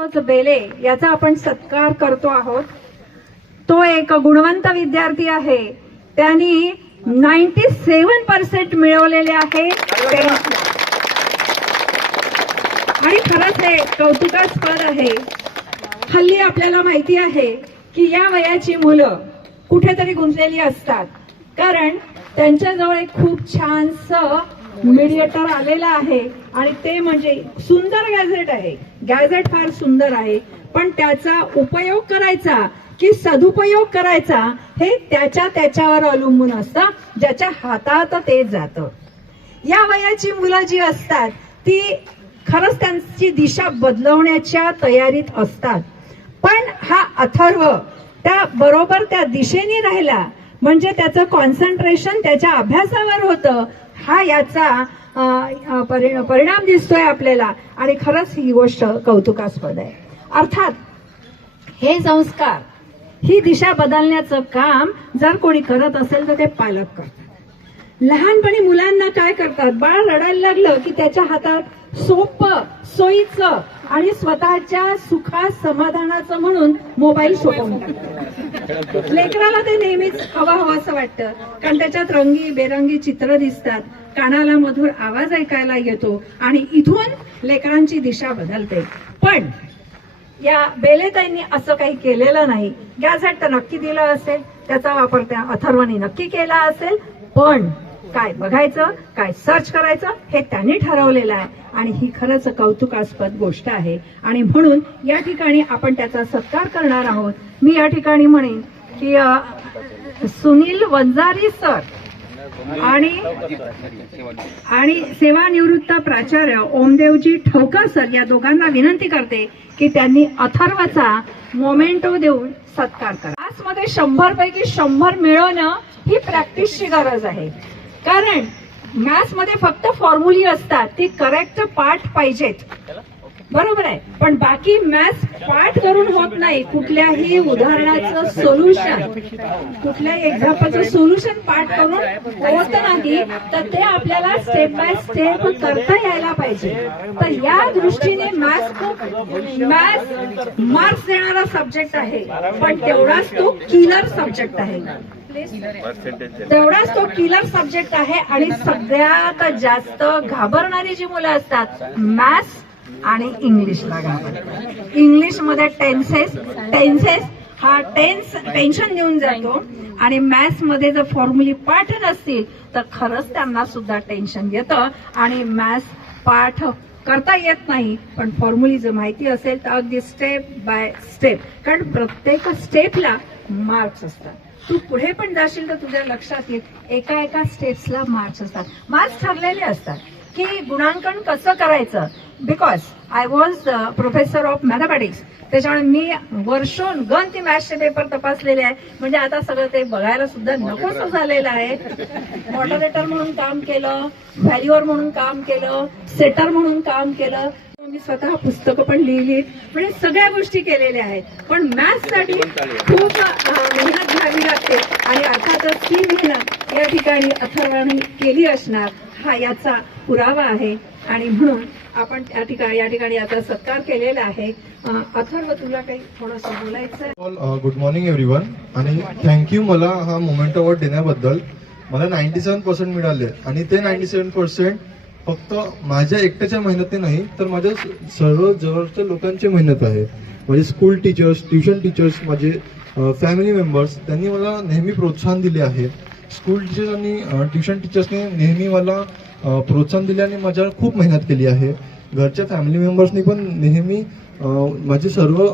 तोच बेले याचा आपण सत्कार करतो आहोत. तो एक गुणवंत विद्यार्थी आहे. त्यांनी नाईन्टी सेव्हन पर्सेंट मिळवलेले आहे. आणि खरंच हे कौतुकास्पद आहे. हल्ली आपल्याला माहिती आहे की या वयाची मुलं कुठेतरी गुंतलेली असतात. कारण त्यांच्याजवळ एक खूप छानस मीडिएटर आलेला आहे. आणि ते म्हणजे सुंदर गॅझेट आहे. गॅझेट फार सुंदर आहे. पण त्याचा उपयोग करायचा की सदुपयोग करायचा हे त्याच्या त्याच्यावर अवलंबून असतं ज्याच्या हातात ते जातं. या वयाची मुलं जी असतात ती खरंच त्यांची दिशा बदलवण्याच्या तयारीत असतात. पण हा अथर्व त्या बरोबर त्या दिशेने राहिला म्हणजे त्याचं कॉन्सन्ट्रेशन त्याच्या अभ्यासावर होतं हा याचा परि- परिणाम दिसतोय आपल्याला. आणि खरंच ही गोष्ट कौतुकास्पद आहे. अर्थात हे संस्कार ही दिशा बदलण्याचं काम जर कोणी करत असेल तर ते पालक करतात. लहानपणी मुलांना काय करतात? बाळ रडायला लागलं की त्याच्या हातात सोपं सोयीचं आणि स्वतःच्या सुखा समाधानाचं म्हणून मोबाईल शोधून लेकराला ते नेहमीच हवा हवा असं वाटतं. कारण त्याच्यात रंगी बेरंगी चित्र दिसतात. कानाला मधुर आवाज ऐकायला येतो आणि इथून लेकरांची दिशा बदलते. पण या बेलेताईंनी असं काही केलेलं नाही. गॅझेट तर नक्की दिलं असेल. त्याचा वापर त्या अथर्वनी नक्की केला असेल. पण काय बघायचं काय सर्च करायचं हे त्यांनी ठरवलेलं आहे. आणि ही खरंच कौतुकास्पद गोष्ट आहे. आणि म्हणून या ठिकाणी आपण त्याचा सत्कार करणार आहोत. मी या ठिकाणी म्हणेन की सुनील वंजारी सर आणि आणि सेवानिवृत्त प्राचार्य ओमदेवजी ठवकर सर या दोघांना विनंती करते की त्यांनी अथर्वचा मोमेंटो देऊन सत्कार करा. आजमध्ये शंभर पैकी शंभर मिळवणं ही प्रॅक्टिसची गरज आहे. कारण मॅथ्समध्ये फक्त फॉर्म्युली असतात. ती करेक्ट पाठ पाहिजेत. बरोबर आहे. पण बाकी मॅथ्स पाठ करून होत नाही. कुठल्याही उदाहरणाचं सोल्युशन कुठल्याही एक्झाम्पलचं सोल्युशन पाठ करून होत नाही तर ते आपल्याला स्टेप बाय स्टेप करता यायला पाहिजे. तर या दृष्टीने मॅथ्स खूप मॅथ्स मार्क्स देणारा सब्जेक्ट आहे. पण तेवढाच तो किलर सब्जेक्ट आहे. तेवढाच तो किलर सब्जेक्ट आहे आणि सगळ्यात जास्त घाबरणारी जी मुलं असतात मॅथ्स आणि इंग्लिशला घाबरतात. इंग्लिशमध्ये टेन्सेस टेन्सेस हा टेन्स टेन्शन देऊन जातो आणि मॅथ्समध्ये जर फॉर्म्युली पाठ नसतील तर खरंच त्यांना सुद्धा टेन्शन येतं आणि मॅथ्स पाठ करता येत नाही. पण फॉर्म्युली जर माहिती असेल तर अगदी स्टेप बाय स्टेप कारण प्रत्येक स्टेपला मार्क्स असतात. तू पुढे पण जाशील तर तुझ्या लक्षात येईल. एका एका स्टेप्सला मार्क्स असतात. मार्क्स ठरलेले असतात. की गुणांकन कसं करायचं? Because I was professor of mathematics त्याच्यामुळे मी वर्षोन गण ती मॅथ्सचे पेपर तपासलेले आहे. म्हणजे आता सगळं ते बघायला सुद्धा नकोसं झालेलं आहे. मॉडरेटर म्हणून काम केलं व्हॅल्युअर म्हणून काम केलं सेटर म्हणून काम केलं. मी स्वतः पुस्तकं पण लिहिली म्हणजे सगळ्या गोष्टी केलेल्या आहेत. पण मॅथ्ससाठी खूप मेहनत घ्यावी लागते. आणि अर्थातच ती मेहनत या ठिकाणी अथर्वाने केली असणार. हा याचा पुरावा आहे. आणि म्हणून आपण त्या ठिकाणी या ठिकाणी आता सत्कार केलेला आहे. अथर्व तुला काही थोडंसं बोलायचं गुड मॉर्निंग एव्हरीवन आणि थँक्यू मला हा मोमेंट अवॉर्ड देण्याबद्दल. मला नाईन्टी सेव्हन पर्सेंट मिळाले. आणि ते नाईन्टी सेव्हन पर्सेंट फक्त माझ्या एकट्याच्या मेहनती नाही तर माझ्या सर्व जवळच्या लोकांची मेहनत आहे. म्हणजे स्कूल टीचर्स ट्युशन टीचर्स माझे फॅमिली मेंबर्स त्यांनी मला नेहमी प्रोत्साहन दिले आहे. स्कूल टीचर्स आणि ट्युशन टीचर्सनी नेहमी मला प्रोत्साहन दिले आणि माझ्यावर खूप मेहनत केली आहे. घरच्या फॅमिली मेंबर्सनी पण नेहमी माझे सर्व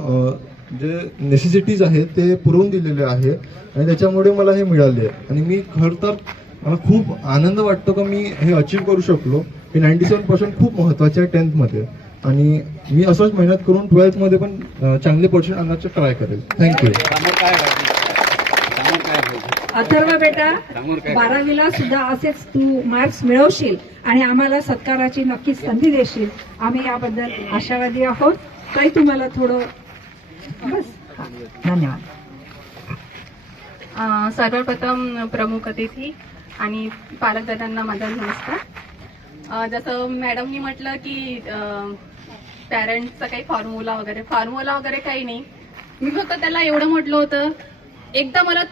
जे नेसेसिटीज आहेत ते पुरवून दिलेले आहे आणि त्याच्यामुळे मला हे मिळाले. आणि मी खरं तर मला खूप आनंद वाटतो का मी हे अचीव करू शकलो. हे नाईन्टी सेवन पर्सेंट खूप महत्त्वाचे आहे टेन्थमध्ये आणि मी असंच मेहनत करून ट्वेल्थमध्ये पण चांगले पर्सेंट आणण्याचं ट्राय करेल. थँक्यू समोर काय पाहिजे समोर काय पाहिजे अथर्व बेटा बारावीला सुद्धा असेच तू मार्क्स मिळवशील आणि आम्हाला सत्काराची नक्कीच संधी देशील. आम्ही याबद्दल आशावादी आहोत. काही तुम्हाला थोडं बस. धन्यवाद. अ, सर्वप्रथम प्रमुख अतिथी आणि पालकदादांना माझा नमस्कार. अ, जसं मॅडमनी म्हटलं की पॅरेंट्सचा काही फॉर्म्युला वगैरे फॉर्म्युला वगैरे काही नाही. मी फक्त त्याला एवढं म्हटलं होतं एकदा मला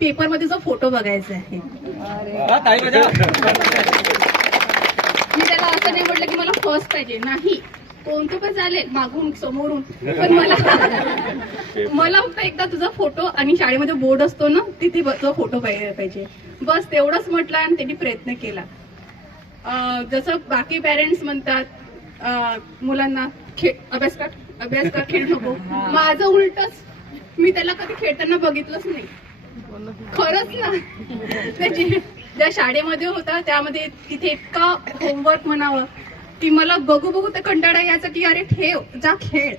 पेपरमध्ये जो फोटो बघायचा आहे. मी त्याला असं नाही म्हटलं की मला फर्स्ट पाहिजे. नाही. कोणतं पण चालेल मागून समोरून. पण मला मला फक्त एकदा तुझा फोटो आणि शाळेमध्ये बोर्ड असतो ना तिथे ब- तो फोटो पाहि- पाहिजे. बस तेवढंच म्हटलं आणि त्यांनी प्रयत्न केला. जसं बाकी पॅरेंट्स म्हणतात मुलांना खेळ अभ्यास कर अभ्यास कर खेळ नको. माझं उलटच मी त्याला कधी खेळताना बघितलंच नाही. खरंच ना. त्याची ज्या शाळेमध्ये होता त्यामध्ये तिथे इतका होमवर्क म्हणावं. की मला बघू बघू तर कंटाळा यायचा की अरे ठेव जा खेळ.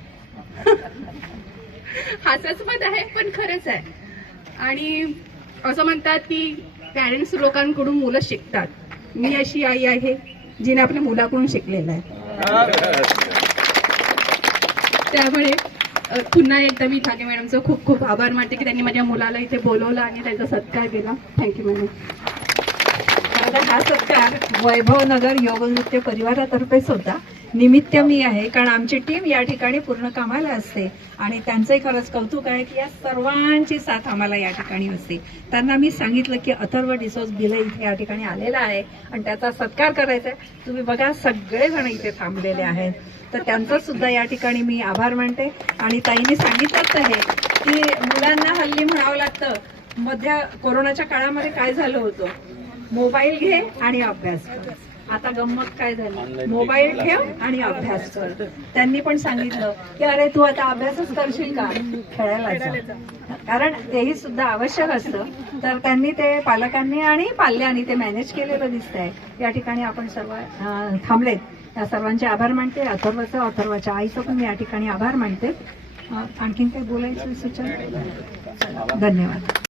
हास्यास्पद आहे पण खरंच आहे. आणि असं म्हणतात की पॅरेंट्स लोकांकडून मुलं शिकतात. मी अशी आई आहे जिने आपल्या मुलाकडून शिकलेलं आहे. त्यामुळे पुन्हा एकदा मी ठाणे मॅडमचं खूप खूप आभार. मानते की त्यांनी माझ्या मुलाला इथे बोलवलं आणि त्याचा सत्कार केला. थँक्यू मॅडम आता हा सत्कार वैभव नगर योग नृत्य परिवारातर्फेच होता. निमित्त मी आहे कारण आमची टीम या ठिकाणी पूर्ण कामाला असते. आणि त्यांचंही खरंच कौतुक आहे की या सर्वांची साथ आम्हाला या ठिकाणी असते. त्यांना मी सांगितलं की अथर्व डिसोज बिले इथे या ठिकाणी आलेला आहे. आणि त्याचा सत्कार करायचा आहे. तुम्ही बघा सगळेजण इथे थांबलेले आहेत. तर त्यांचा सुद्धा या ठिकाणी मी आभार मानते. आणि ताईने सांगितलंच आहे की मुलांना हल्ली म्हणावं लागतं मध्या कोरोनाच्या काळामध्ये काय झालं होतं? मोबाईल घे आणि अभ्यास कर. आता गंमत काय झाली? मोबाईल ठेव आणि अभ्यास कर. त्यांनी पण सांगितलं की अरे तू आता अभ्यासच करशील का? खेळायला जा. कारण तेही सुद्धा आवश्यक असतं. तर त्यांनी ते पालकांनी आणि पाल्याने ते मॅनेज केलेलं दिसतंय. या ठिकाणी आपण सर्व थांबलेत. या सर्वांचे आभार मानते. अथर्वचं अथर्वाच्या आईचं पण मी या ठिकाणी आभार मानते. आणखीन काही बोलायचं सूचना? धन्यवाद.